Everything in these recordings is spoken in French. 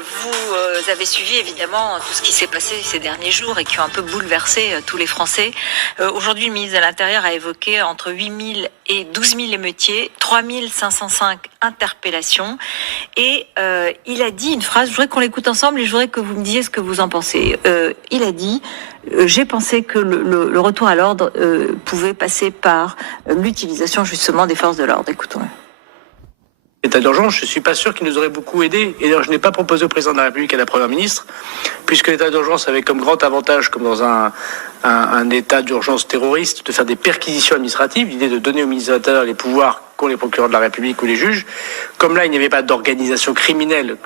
Vous avez suivi évidemment tout ce qui s'est passé ces derniers jours et qui ont un peu bouleversé tous les Français. Aujourd'hui, le ministre de l'Intérieur a évoqué entre 8 000 et 12 000 émeutiers, 3 505 interpellations. Et il a dit une phrase, je voudrais qu'on l'écoute ensemble et je voudrais que vous me disiez ce que vous en pensez. Il a dit j'ai pensé que le retour à l'ordre pouvait passer par l'utilisation justement des forces de l'ordre. Écoutons-le. L'état d'urgence, je ne suis pas sûr qu'il nous aurait beaucoup aidé. Et d'ailleurs, je n'ai pas proposé au président de la République et à la Première ministre, puisque l'état d'urgence avait comme grand avantage, comme dans un état d'urgence terroriste, de faire des perquisitions administratives, l'idée de donner au ministre de l'Intérieur les pouvoirs qu'ont les procureurs de la République ou les juges. Comme là, il n'y avait pas d'organisation criminelle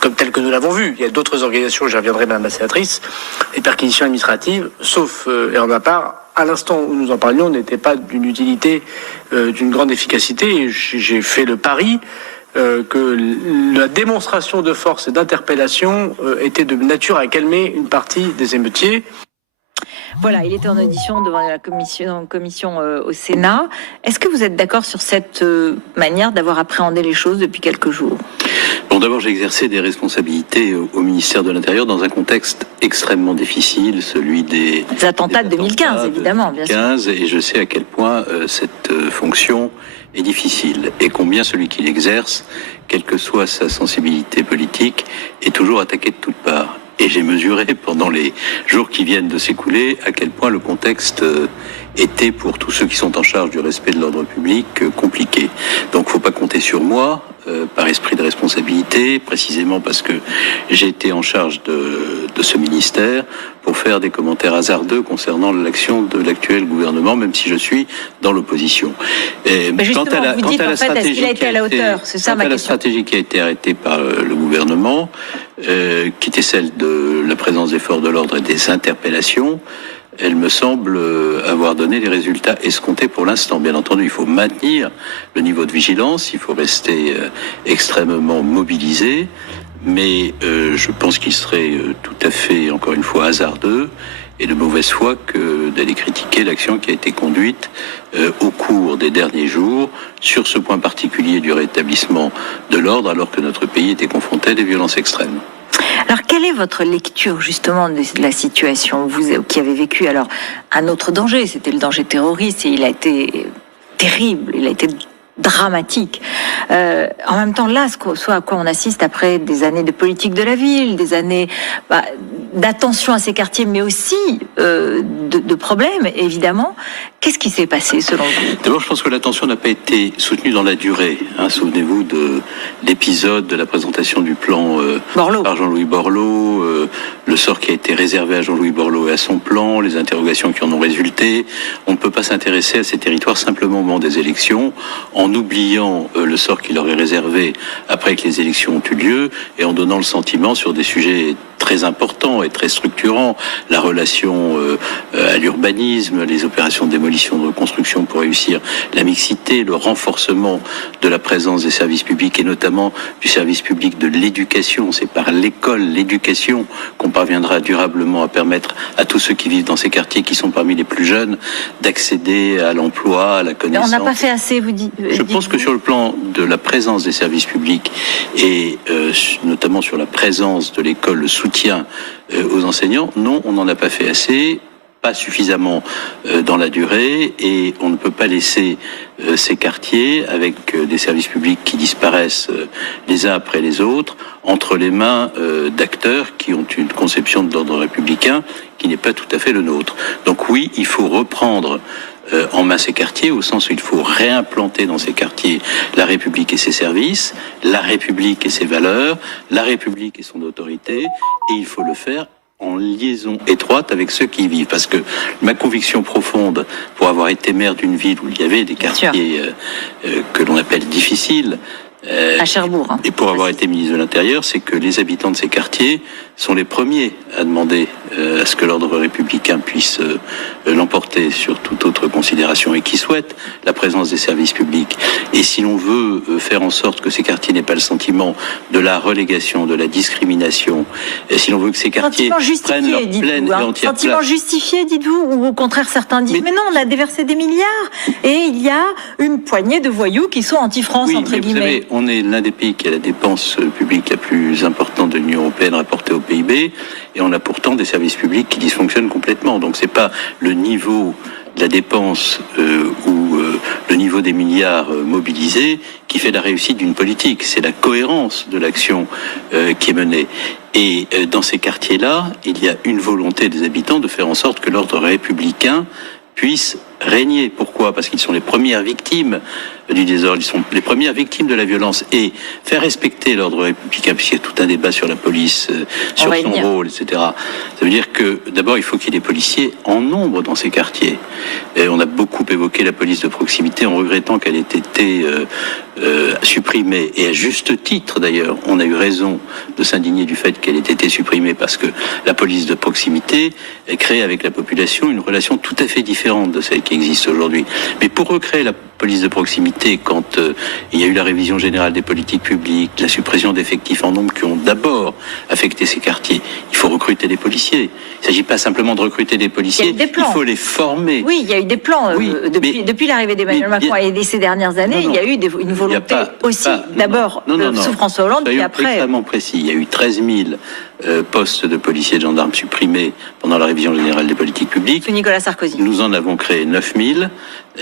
comme telle que nous l'avons vu. Il y a d'autres organisations, j'y reviendrai, Madame la sénatrice, les perquisitions administratives, sauf, et en ma part, à l'instant où nous en parlions, n'était pas d'une utilité, d'une grande efficacité. Et j'ai fait le pari que la démonstration de force et d'interpellation était de nature à calmer une partie des émeutiers. Voilà, il était en audition devant la commission au Sénat. Est-ce que vous êtes d'accord sur cette manière d'avoir appréhendé les choses depuis quelques jours ? Bon, d'abord, j'ai exercé des responsabilités au ministère de l'Intérieur dans un contexte extrêmement difficile, celui des attentats de 2015, évidemment, bien sûr. Et je sais à quel point cette fonction est difficile et combien celui qui l'exerce, quelle que soit sa sensibilité politique, est toujours attaqué de toutes parts. Et j'ai mesuré pendant les jours qui viennent de s'écouler à quel point le contexte était, pour tous ceux qui sont en charge du respect de l'ordre public, compliqué. Donc faut pas compter sur moi, par esprit de responsabilité, précisément parce que j'ai été en charge de ce ministère, pour faire des commentaires hasardeux concernant l'action de l'actuel gouvernement, même si je suis dans l'opposition. Mais justement, vous dites en fait, est-ce qu'il a été à la hauteur ? C'est ça ma question. La stratégie qui a été arrêtée par le gouvernement, qui était celle de la présence des forces de l'ordre et des interpellations, elle me semble avoir donné les résultats escomptés pour l'instant. Bien entendu, il faut maintenir le niveau de vigilance, il faut rester extrêmement mobilisé, mais je pense qu'il serait tout à fait, encore une fois, hasardeux et de mauvaise foi que d'aller critiquer l'action qui a été conduite au cours des derniers jours sur ce point particulier du rétablissement de l'ordre, alors que notre pays était confronté à des violences extrêmes. Alors, quelle est votre lecture justement de la situation ? Vous qui avez vécu alors un autre danger, c'était le danger terroriste, et il a été terrible, il a été dramatique. En même temps, là, ce à quoi on assiste après des années de politique de la ville, des années d'attention à ces quartiers, mais aussi de problèmes, évidemment. Qu'est-ce qui s'est passé selon vous ? D'abord, je pense que l'attention n'a pas été soutenue dans la durée. Souvenez-vous de l'épisode de la présentation du plan par Jean-Louis Borloo, le sort qui a été réservé à Jean-Louis Borloo et à son plan, les interrogations qui en ont résulté. On ne peut pas s'intéresser à ces territoires simplement au moment des élections, en oubliant le sort qui leur est réservé après que les élections ont eu lieu, et en donnant le sentiment sur des sujets très importants et très structurants, la relation à l'urbanisme, les opérations de démolition, de reconstruction pour réussir la mixité, le renforcement de la présence des services publics et notamment du service public de l'éducation. C'est par l'école, l'éducation qu'on parviendra durablement à permettre à tous ceux qui vivent dans ces quartiers, qui sont parmi les plus jeunes, d'accéder à l'emploi, à la connaissance. Mais on n'a pas fait assez, vous dites. Je pense que sur le plan de la présence des services publics et notamment sur la présence de l'école, le soutien aux enseignants, non, on n'en a pas fait assez, pas suffisamment dans la durée, et on ne peut pas laisser ces quartiers avec des services publics qui disparaissent les uns après les autres entre les mains d'acteurs qui ont une conception de l'ordre républicain qui n'est pas tout à fait le nôtre. Donc oui, il faut reprendre en main ces quartiers, au sens où il faut réimplanter dans ces quartiers la République et ses services, la République et ses valeurs, la République et son autorité, et il faut le faire en liaison étroite avec ceux qui y vivent. Parce que ma conviction profonde, pour avoir été maire d'une ville où il y avait des quartiers que l'on appelle difficiles, à Cherbourg. Et pour avoir été ministre de l'Intérieur, c'est que les habitants de ces quartiers sont les premiers à demander à ce que l'ordre républicain puisse l'emporter sur toute autre considération et qui souhaitent la présence des services publics. Et si l'on veut faire en sorte que ces quartiers n'aient pas le sentiment de la relégation, de la discrimination, et si l'on veut que ces quartiers prennent leur pleine et entière place... Sentiment justifié, dites-vous, ou au contraire certains disent mais non, on a déversé des milliards et il y a une poignée de voyous qui sont anti-France, entre guillemets. Vous savez, on est l'un des pays qui a la dépense publique la plus importante de l'Union européenne rapportée au PIB, et on a pourtant des services publics qui dysfonctionnent complètement. Donc c'est pas le niveau de la dépense ou le niveau des milliards mobilisés qui fait la réussite d'une politique. C'est la cohérence de l'action qui est menée. Et dans ces quartiers-là, il y a une volonté des habitants de faire en sorte que l'ordre républicain puisse régner. Pourquoi ? Parce qu'ils sont les premières victimes du désordre, ils sont les premières victimes de la violence. Et faire respecter l'ordre républicain, puisqu'il y a tout un débat sur la police, sur son rôle, etc. Ça veut dire que, d'abord, il faut qu'il y ait des policiers en nombre dans ces quartiers. Et on a beaucoup évoqué la police de proximité en regrettant qu'elle ait été supprimée. Et à juste titre, d'ailleurs, on a eu raison de s'indigner du fait qu'elle ait été supprimée, parce que la police de proximité crée avec la population une relation tout à fait différente de celle qui existe aujourd'hui. Mais pour recréer la police de proximité, quand il y a eu la révision générale des politiques publiques, la suppression d'effectifs en nombre qui ont d'abord affecté ces quartiers, il faut recruter des policiers. Il ne s'agit pas simplement de recruter des policiers, il faut les former. Oui, il y a eu des plans. Depuis l'arrivée d'Emmanuel Macron et ces dernières années, il y a eu une volonté d'abord sous François Hollande, puis après... extrêmement précis. Il y a eu 13 000 postes de policiers et de gendarmes supprimés pendant la révision générale des politiques publiques. Sous Nicolas Sarkozy. Nous en avons créé 9 000,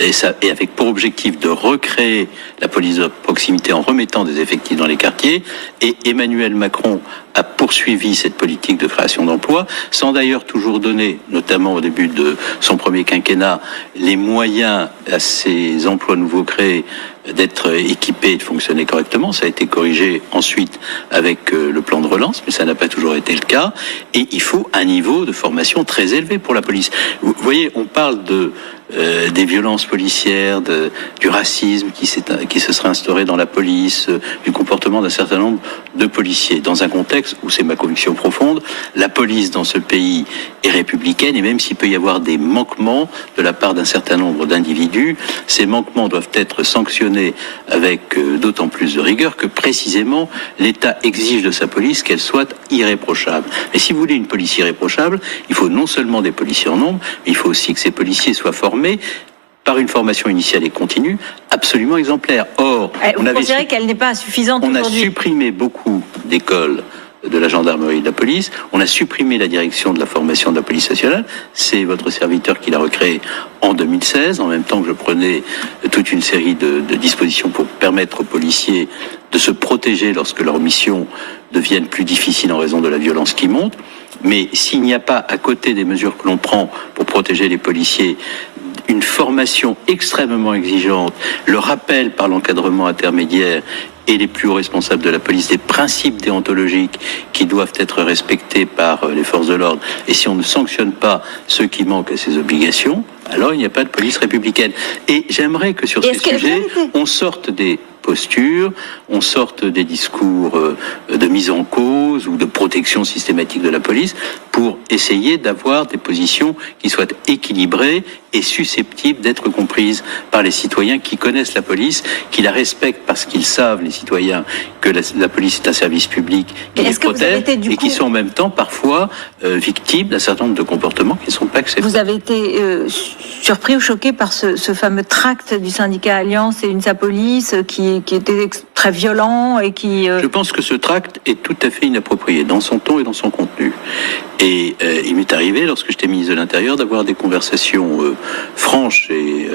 et avec pour objectif de recréer la police de proximité en remettant des effectifs dans les quartiers. Et Emmanuel Macron a poursuivi cette politique de création d'emplois, sans d'ailleurs toujours donner, notamment au début de son premier quinquennat, les moyens à ces emplois nouveaux créés d'être équipés et de fonctionner correctement. Ça a été corrigé ensuite avec le plan de relance, mais ça n'a pas toujours été le cas. Et il faut un niveau de formation très élevé pour la police. Vous voyez, on parle des violences policières, du racisme qui se serait instauré dans la police, du comportement d'un certain nombre de policiers. Dans un contexte où, c'est ma conviction profonde, la police dans ce pays est républicaine, et même s'il peut y avoir des manquements de la part d'un certain nombre d'individus, ces manquements doivent être sanctionnés avec d'autant plus de rigueur que précisément l'État exige de sa police qu'elle soit irréprochable. Et si vous voulez une police irréprochable, il faut non seulement des policiers en nombre, mais il faut aussi que ces policiers soient formés par une formation initiale et continue absolument exemplaire. Or, vous considérez qu'elle n'est pas suffisante aujourd'hui ? On a supprimé beaucoup d'écoles de la gendarmerie et de la police, on a supprimé la direction de la formation de la police nationale, c'est votre serviteur qui l'a recréé en 2016, en même temps que je prenais toute une série de dispositions pour permettre aux policiers de se protéger lorsque leurs missions deviennent plus difficiles en raison de la violence qui monte. Mais s'il n'y a pas, à côté des mesures que l'on prend pour protéger les policiers, une formation extrêmement exigeante, le rappel par l'encadrement intermédiaire et les plus hauts responsables de la police des principes déontologiques qui doivent être respectés par les forces de l'ordre, et si on ne sanctionne pas ceux qui manquent à ces obligations, alors il n'y a pas de police républicaine. Et j'aimerais que sur ces sujets, on sorte des postures, on sorte des discours de mise en cause ou de protection systématique de la police pour essayer d'avoir des positions qui soient équilibrées et susceptibles d'être comprises par les citoyens qui connaissent la police, qui la respectent parce qu'ils savent, les citoyens, que la police est un service public qui les protège et qui sont en même temps parfois victimes d'un certain nombre de comportements qui ne sont pas acceptables. Vous avez été surpris ou choqué par ce fameux tract du syndicat Alliance et UNSA Police qui était très violent et qui... Je pense que ce tract est tout à fait inapproprié dans son ton et dans son contenu. Et il m'est arrivé, lorsque j'étais ministre de l'Intérieur, d'avoir des conversations franches et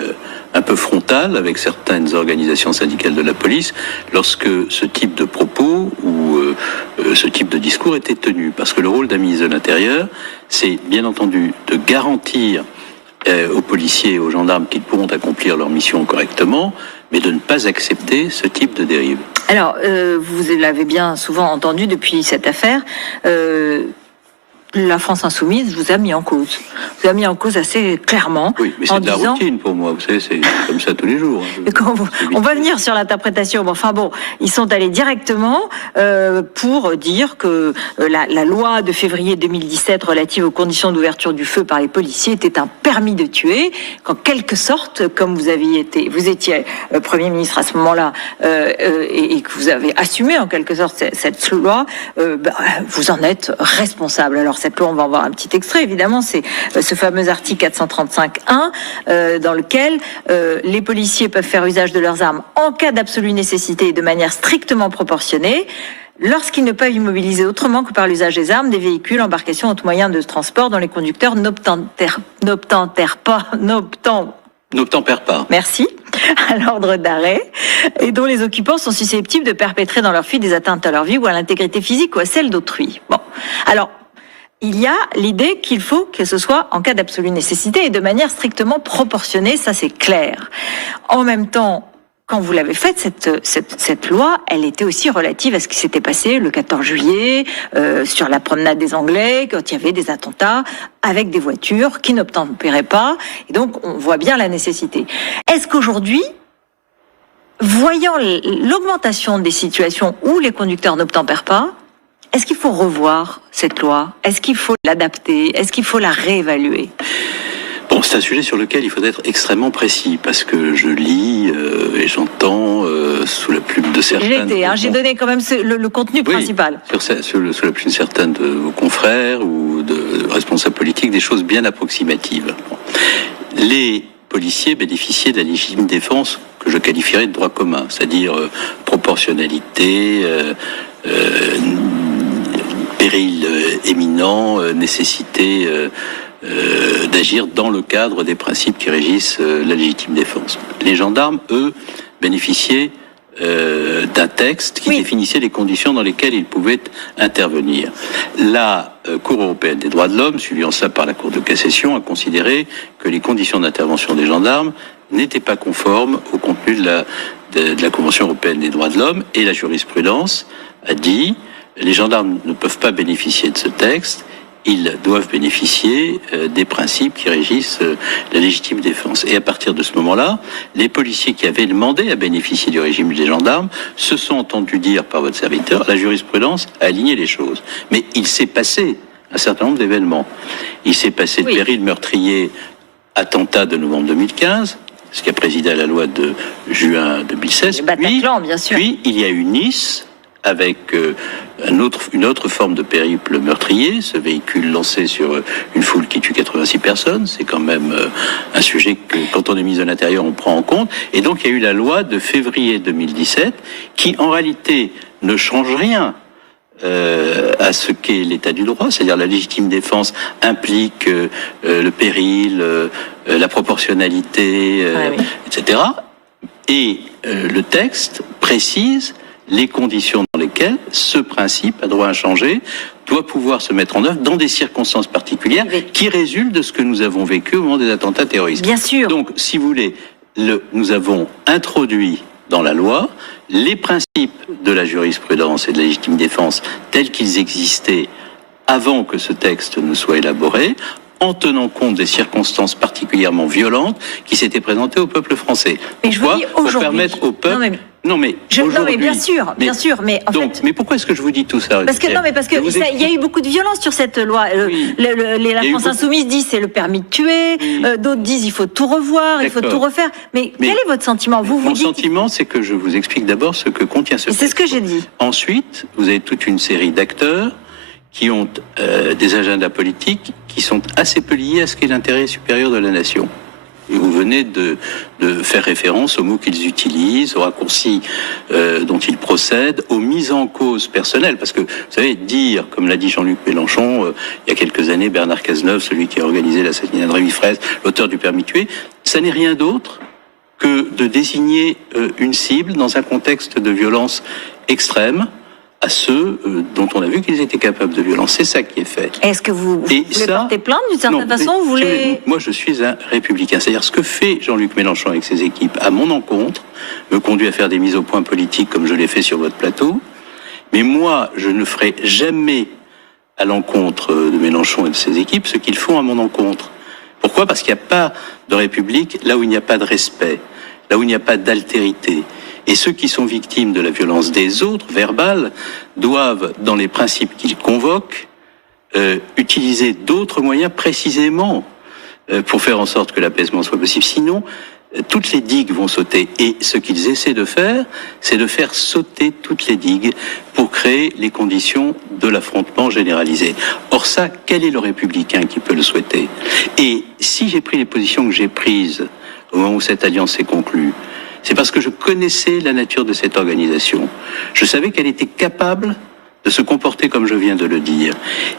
un peu frontales avec certaines organisations syndicales de la police, lorsque ce type de propos ou ce type de discours était tenu. Parce que le rôle d'un ministre de l'Intérieur, c'est bien entendu de garantir aux policiers et aux gendarmes qu'ils pourront accomplir leur mission correctement, mais de ne pas accepter ce type de dérive. Alors, vous l'avez bien souvent entendu depuis cette affaire, la France Insoumise vous a mis en cause. Vous a mis en cause assez clairement. Oui, mais c'est de la routine pour moi. Vous savez, c'est comme ça tous les jours. On va venir sur l'interprétation. Enfin bon, ils sont allés directement pour dire que la loi de février 2017 relative aux conditions d'ouverture du feu par les policiers était un permis de tuer. Qu'en quelque sorte, comme vous étiez Premier ministre à ce moment-là et que vous avez assumé en quelque sorte cette loi, vous en êtes responsable. Alors cette loi, on va en voir un petit extrait, évidemment, c'est ce fameux article 435.1 dans lequel les policiers peuvent faire usage de leurs armes en cas d'absolue nécessité et de manière strictement proportionnée, lorsqu'ils ne peuvent immobiliser autrement que par l'usage des armes, des véhicules, embarcations, autres moyens de transport dont les conducteurs n'obtempèrent pas. Merci. À l'ordre d'arrêt, et dont les occupants sont susceptibles de perpétrer dans leur fuite des atteintes à leur vie ou à l'intégrité physique ou à celle d'autrui. Bon, alors, il y a l'idée qu'il faut que ce soit en cas d'absolue nécessité et de manière strictement proportionnée, ça c'est clair. En même temps, quand vous l'avez faite, cette loi, elle était aussi relative à ce qui s'était passé le 14 juillet, sur la promenade des Anglais, quand il y avait des attentats avec des voitures qui n'obtempéraient pas. Et donc, on voit bien la nécessité. Est-ce qu'aujourd'hui, voyant l'augmentation des situations où les conducteurs n'obtempèrent pas, est-ce qu'il faut revoir cette loi? Est-ce qu'il faut l'adapter? Est-ce qu'il faut la réévaluer? Bon, c'est un sujet sur lequel il faut être extrêmement précis, parce que je lis et j'entends sous la plume de certains... J'ai donné quand même le contenu principal. Sous la plume de certains de vos confrères ou de responsables politiques, des choses bien approximatives. Bon. Les policiers bénéficiaient de la légitime défense que je qualifierais de droit commun, c'est-à-dire proportionnalité, péril éminent, nécessité d'agir dans le cadre des principes qui régissent la légitime défense. Les gendarmes, eux, bénéficiaient d'un texte qui définissait les conditions dans lesquelles ils pouvaient intervenir. La Cour européenne des droits de l'homme, suivie en cela par la Cour de cassation, a considéré que les conditions d'intervention des gendarmes n'étaient pas conformes au contenu de la Convention européenne des droits de l'homme, et la jurisprudence a dit les gendarmes ne peuvent pas bénéficier de ce texte, ils doivent bénéficier des principes qui régissent la légitime défense. Et à partir de ce moment-là, les policiers qui avaient demandé à bénéficier du régime des gendarmes se sont entendus dire par votre serviteur, la jurisprudence a aligné les choses. Mais il s'est passé un certain nombre d'événements. Il s'est passé le péril meurtrier, attentat de novembre 2015, ce qui a présidé à la loi de juin 2016. Le Bataclan, bien sûr. Puis il y a eu Nice, avec une autre forme de périple meurtrier, ce véhicule lancé sur une foule qui tue 86 personnes, c'est quand même un sujet que, quand on est ministre de l'Intérieur, on prend en compte. Et donc il y a eu la loi de février 2017, qui en réalité ne change rien à ce qu'est l'état du droit, c'est-à-dire la légitime défense implique le péril, la proportionnalité, etc. Et le texte précise les conditions dans lesquelles ce principe a droit à changer, doit pouvoir se mettre en œuvre dans des circonstances particulières qui résultent de ce que nous avons vécu au moment des attentats terroristes. Bien sûr. Donc, si vous voulez, nous avons introduit dans la loi les principes de la jurisprudence et de la légitime défense tels qu'ils existaient avant que ce texte ne soit élaboré, en tenant compte des circonstances particulièrement violentes qui s'étaient présentées au peuple français. Mais je vous dis aujourd'hui... Pour permettre au peuple... Non mais bien sûr, mais en fait... Mais pourquoi est-ce que je vous dis tout ça? Parce que il y a eu beaucoup de violence sur cette loi. La France Insoumise dit c'est le permis de tuer, d'autres disent il faut tout revoir, il faut tout refaire. Mais quel est votre sentiment? Mon sentiment, c'est que je vous explique d'abord ce que contient ce texte. C'est ce que j'ai dit. Ensuite, vous avez toute une série d'acteurs qui ont des agendas politiques qui sont assez peu liés à ce qu'est l'intérêt supérieur de la nation. Et vous venez de faire référence aux mots qu'ils utilisent, aux raccourcis dont ils procèdent, aux mises en cause personnelles. Parce que, vous savez, dire, comme l'a dit Jean-Luc Mélenchon, il y a quelques années, Bernard Cazeneuve, celui qui a organisé l'assassinat de Rémi Fraisse, l'auteur du permis de tuer, ça n'est rien d'autre que de désigner une cible dans un contexte de violence extrême, à ceux dont on a vu qu'ils étaient capables de violence. C'est ça qui est fait. Est-ce que vous voulez porter plainte d'une certaine façon? Moi, je suis un républicain. C'est-à-dire, ce que fait Jean-Luc Mélenchon avec ses équipes à mon encontre me conduit à faire des mises au point politiques comme je l'ai fait sur votre plateau. Mais moi, je ne ferai jamais à l'encontre de Mélenchon et de ses équipes ce qu'ils font à mon encontre. Pourquoi ? Parce qu'il n'y a pas de République là où il n'y a pas de respect, là où il n'y a pas d'altérité. Et ceux qui sont victimes de la violence des autres, verbale, doivent, dans les principes qu'ils convoquent, utiliser d'autres moyens précisément pour faire en sorte que l'apaisement soit possible. Sinon, toutes les digues vont sauter. Et ce qu'ils essaient de faire, c'est de faire sauter toutes les digues pour créer les conditions de l'affrontement généralisé. Or ça, quel est le républicain qui peut le souhaiter ? Et si j'ai pris les positions que j'ai prises au moment où cette alliance s'est conclue, c'est parce que je connaissais la nature de cette organisation. Je savais qu'elle était capable de se comporter comme je viens de le dire.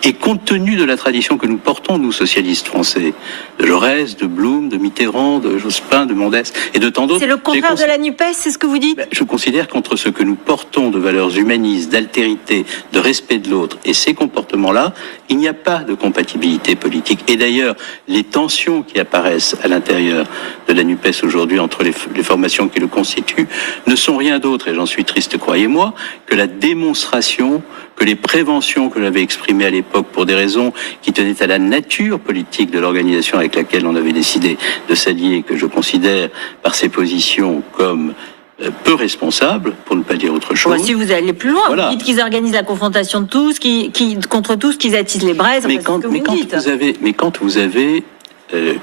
Et compte tenu de la tradition que nous portons, nous, socialistes français, de Jaurès, de Blum, de Mitterrand, de Jospin, de Mendès et de tant d'autres... C'est le contraire de la NUPES, c'est ce que vous dites ? Je considère qu'entre ce que nous portons de valeurs humanistes, d'altérité, de respect de l'autre et ces comportements-là, il n'y a pas de compatibilité politique. Et d'ailleurs, les tensions qui apparaissent à l'intérieur de la NUPES aujourd'hui entre les formations qui le constituent ne sont rien d'autre, et j'en suis triste, croyez-moi, que la démonstration que les préventions que j'avais exprimées à l'époque pour des raisons qui tenaient à la nature politique de l'organisation avec laquelle on avait décidé de s'allier, que je considère par ces positions comme peu responsables, pour ne pas dire autre chose. Si vous allez plus loin, voilà. Vous dites qu'ils organisent la confrontation de tous, contre tous, qu'ils attisent les braises. Mais quand vous avez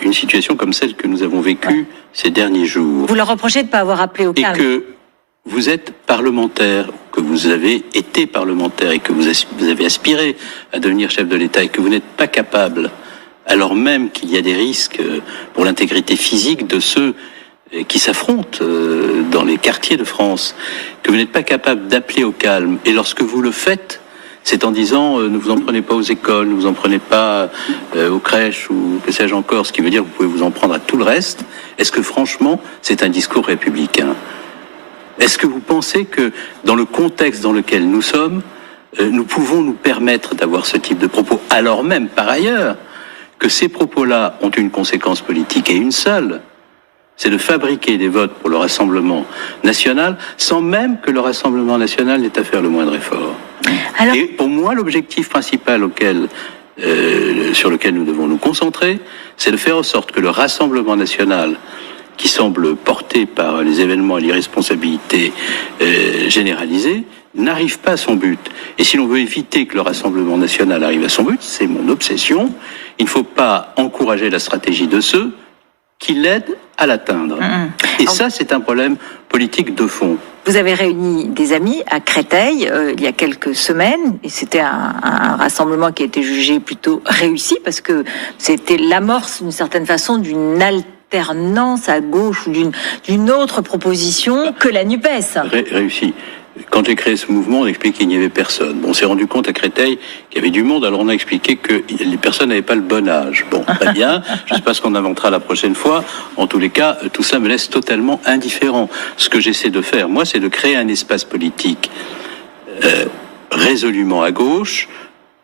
une situation comme celle que nous avons vécue ces derniers jours, vous leur reprochez de ne pas avoir appelé au calme. Et que vous êtes parlementaire, que vous avez été parlementaire et que vous avez aspiré à devenir chef de l'État et que vous n'êtes pas capable, alors même qu'il y a des risques pour l'intégrité physique de ceux qui s'affrontent dans les quartiers de France, que vous n'êtes pas capable d'appeler au calme. Et lorsque vous le faites, c'est en disant ne vous en prenez pas aux écoles, ne vous en prenez pas aux crèches ou que sais-je encore, ce qui veut dire que vous pouvez vous en prendre à tout le reste. Est-ce que franchement, c'est un discours républicain ? Est-ce que vous pensez que dans le contexte dans lequel nous sommes, nous pouvons nous permettre d'avoir ce type de propos, alors même par ailleurs que ces propos-là ont une conséquence politique et une seule, c'est de fabriquer des votes pour le Rassemblement national sans même que le Rassemblement national n'ait à faire le moindre effort. Alors... Et pour moi, l'objectif principal sur lequel nous devons nous concentrer, c'est de faire en sorte que le Rassemblement national, qui semble porté par les événements et l'irresponsabilité généralisée, n'arrive pas à son but. Et si l'on veut éviter que le Rassemblement national arrive à son but, c'est mon obsession, il ne faut pas encourager la stratégie de ceux qui l'aident à l'atteindre. Et ça, c'est un problème politique de fond. Vous avez réuni des amis à Créteil il y a quelques semaines, et c'était un rassemblement qui a été jugé plutôt réussi, parce que c'était l'amorce, d'une certaine façon, d'une alternance à gauche ou d'une autre proposition que la NUPES. Réussi. Quand j'ai créé ce mouvement, on expliquait qu'il n'y avait personne. Bon, on s'est rendu compte à Créteil qu'il y avait du monde, alors on a expliqué que les personnes n'avaient pas le bon âge. Bon, très bien, je ne sais pas ce qu'on inventera la prochaine fois. En tous les cas, tout ça me laisse totalement indifférent. Ce que j'essaie de faire, moi, c'est de créer un espace politique résolument à gauche,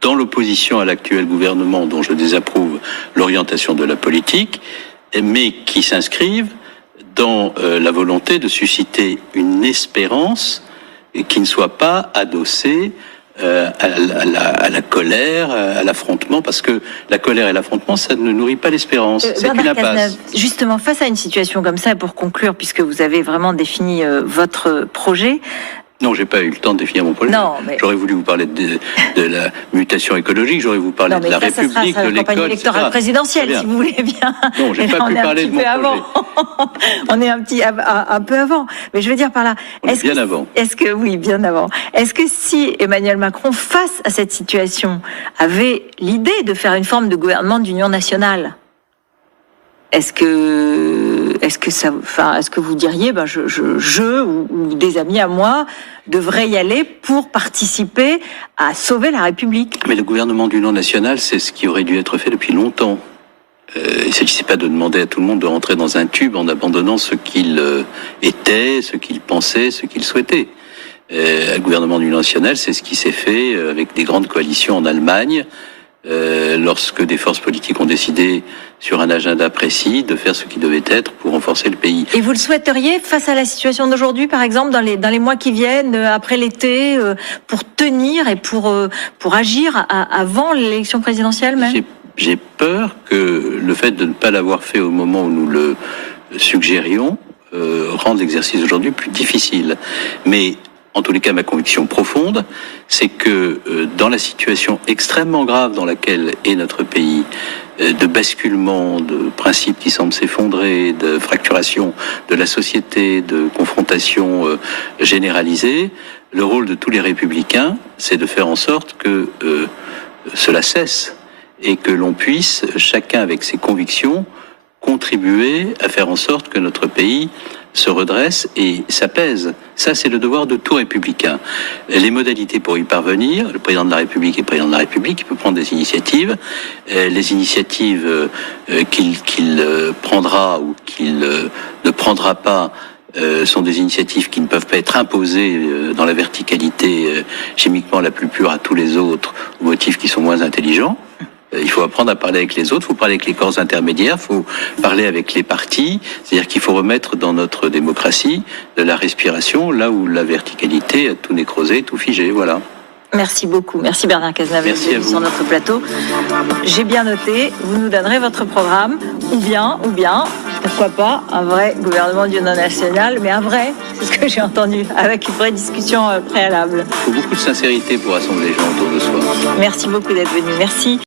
dans l'opposition à l'actuel gouvernement dont je désapprouve l'orientation de la politique, mais qui s'inscrivent dans la volonté de susciter une espérance qui ne soit pas adossée à la colère, à l'affrontement, parce que la colère et l'affrontement, ça ne nourrit pas l'espérance, c'est une impasse. Justement, face à une situation comme ça, pour conclure, puisque vous avez vraiment défini votre projet... Non, j'ai pas eu le temps de définir mon projet. Non, mais... J'aurais voulu vous parler de la mutation écologique, j'aurais voulu parler de la République, de l'école, campagne électorale présidentielle, si vous voulez bien. Non, j'ai pas pu parler de mon projet. On est un peu avant. Mais je veux dire par là... Bien avant. Bien avant. Est-ce que si Emmanuel Macron, face à cette situation, avait l'idée de faire une forme de gouvernement d'union nationale, est-ce que vous diriez, je ou des amis à moi devraient y aller pour participer à sauver la République? Mais le gouvernement d'union nationale, c'est ce qui aurait dû être fait depuis longtemps. Il ne s'agissait pas de demander à tout le monde de rentrer dans un tube en abandonnant ce qu'il était, ce qu'il pensait, ce qu'il souhaitait. Le gouvernement d'union nationale, c'est ce qui s'est fait avec des grandes coalitions en Allemagne, lorsque des forces politiques ont décidé sur un agenda précis de faire ce qui devait être pour renforcer le pays. Et vous le souhaiteriez face à la situation d'aujourd'hui, par exemple, dans les mois qui viennent, après l'été, pour tenir et pour agir avant l'élection présidentielle même? J'ai peur que le fait de ne pas l'avoir fait au moment où nous le suggérions rende l'exercice aujourd'hui plus difficile. Mais en tous les cas, ma conviction profonde, c'est que dans la situation extrêmement grave dans laquelle est notre pays, de basculement, de principes qui semblent s'effondrer, de fracturation de la société, de confrontation généralisée, le rôle de tous les républicains, c'est de faire en sorte que cela cesse et que l'on puisse, chacun avec ses convictions, contribuer à faire en sorte que notre pays se redresse et s'apaise. Ça, c'est le devoir de tout républicain. Les modalités pour y parvenir, le président de la République est président de la République, il peut prendre des initiatives. Les initiatives qu'il prendra ou qu'il ne prendra pas sont des initiatives qui ne peuvent pas être imposées dans la verticalité chimiquement la plus pure à tous les autres, au motif qu'ils sont moins intelligents. Il faut apprendre à parler avec les autres, il faut parler avec les corps intermédiaires, il faut parler avec les partis, c'est-à-dire qu'il faut remettre dans notre démocratie de la respiration, là où la verticalité a tout nécrosé, tout figé, voilà. Merci beaucoup. Merci Bernard Cazenave d'être venu sur notre plateau. J'ai bien noté, vous nous donnerez votre programme, ou bien, pourquoi pas, un vrai gouvernement d'union nationale, mais un vrai, c'est ce que j'ai entendu, avec une vraie discussion préalable. Il faut beaucoup de sincérité pour rassembler les gens autour de soi. Merci beaucoup d'être venu. Merci.